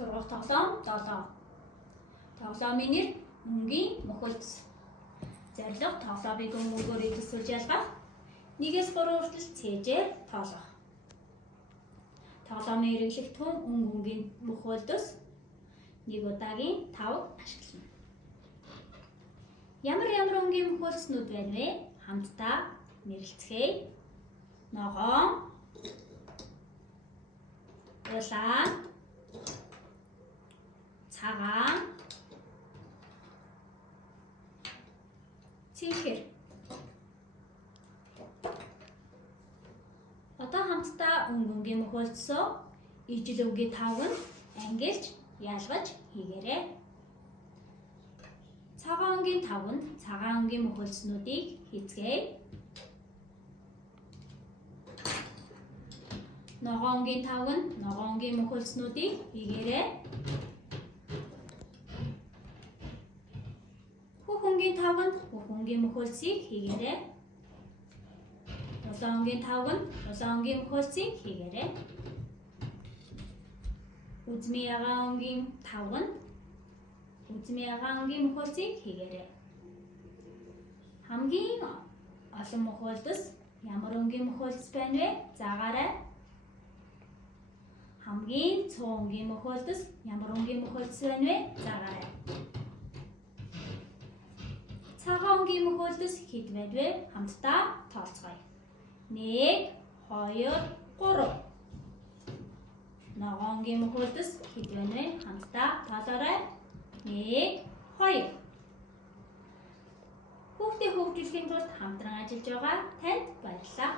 Сургууль тоглоом 7. Тоглоомын нэр мөнгөний мөхөлц. Зорилго тоглоомыг мөнгөөр идэвхжүүлж ялгах. 1-3 хүртэл цээжээр тоолох. Тоглоомын хэрэглэх түн мөнгөний мөхөлдөс 1 удаагийн 5 ашиглана. Ямар мөнгөний мөхөлцнүүд байна вэ? Хамтдаа нэрлэцгээе. Ногоон, улаан, цагаан, цэнхэр. Одоо хамтдаа мөнгөний мөхөлцсөө ижил өвгийн тавг нь ангилж ялгаж хийгээрэй. Цагаан өнгийн тавганд цагаан өнгийн мөхөлцнүүдийг хийцгээе. Ногоон өнгийн тавганд ногоон өнгийн мөхөлцнүүдийг хийгээрэй. Хөх өнгийн тавганд хөх өнгийн мөхөлцийг хийгээрэй. Улаан өнгийн тавганд улаан өнгийн мөхөлцийг хийгээрэй. Үзмийн агаан өнгийн тавганд үзмийн агаан өнгийн мөхөлцийг хийгээрэй. Хамгийн олон мөхөлдөс ямар өнгийн мөхөлц байна вэ? Заагаарай. Хамгийн цөөн өнгийн мөхөлдөс ямар өнгийн мөхөлц байна вэ? Заагаарай. Цагаан өнгийн мөхөлдөс хэд байна вэ? Хамтдаа тооцгоё. 1, 2, 3. Ногоон өнгийн мөхөлдөс хэд байна вэ? Хамтдаа тоолоорой. 1, 2. Хүүхдээ хөгжүүлэхийн тулд хамтран ажиллаж байгаа танд баярлалаа.